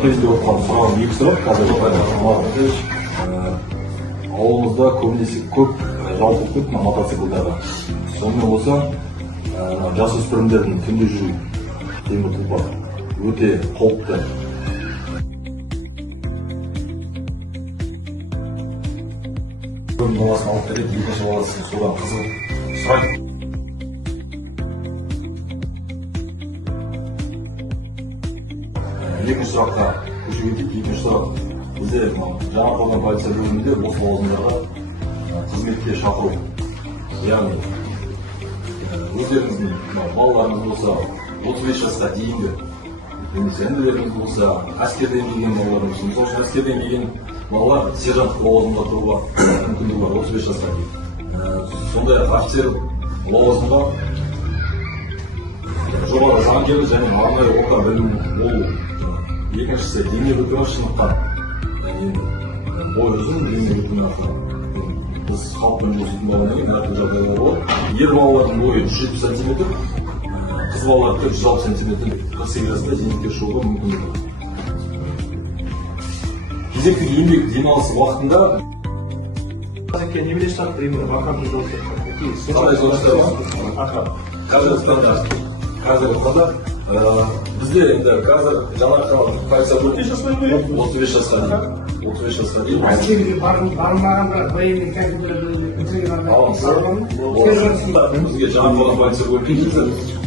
кезде отқан сұрағым екі сұрақ қазір ауылымызда көбінесе көп жалпы көп мотоциклдары. Сонымен болса жасөспірімдердің түнде жүру темір тұлпар өте қауіпті. Баласын алып береді, екінші баласын содан қызыл сұрайды. Екінші сұраққа көшіп кетейік. Екінші сұрақ бізде Жаңақорған полиция бөлімінде осы лауазымдарға қызметке шақыру. Яғни өздеріңіздің балаларыңыз болса 35 жасқа дейінгі немесе інілеріңіз болса әскерден келген балаларымыз, мысалы үшін әскерден келген балалар сержанттық лауазымға тұруға мүмкіндігі бар 35 жасқа дейін. Сондай-ақ офицер лауазымға жоғары заңгерлік және арнайы орта білім болу. Екіншісі дене бітімі шыныққан. Бой ұзын, дене бітімі арқылы. Біз халықпен жұмыс болғаннан кейін әртүрлі жағдайлар болады. Ер балалардың бойы 170 см, қыз балаларды 160 см 48 жаста зейнетке шығуға мүмкіндігі бар. Кезекті еңбек демалысы уақытында немере штат пример вакантный жұмыс қандай жұмыстар бар? Қазіргі таңда бізде енді қазір Жаңақорған полиция бөлімінде 35 жасқа дейін. 35 жасқа дейін. Әскерге бармағандар военный кәсіпкерлерді бізге Жаңақорған полиция бөлімінде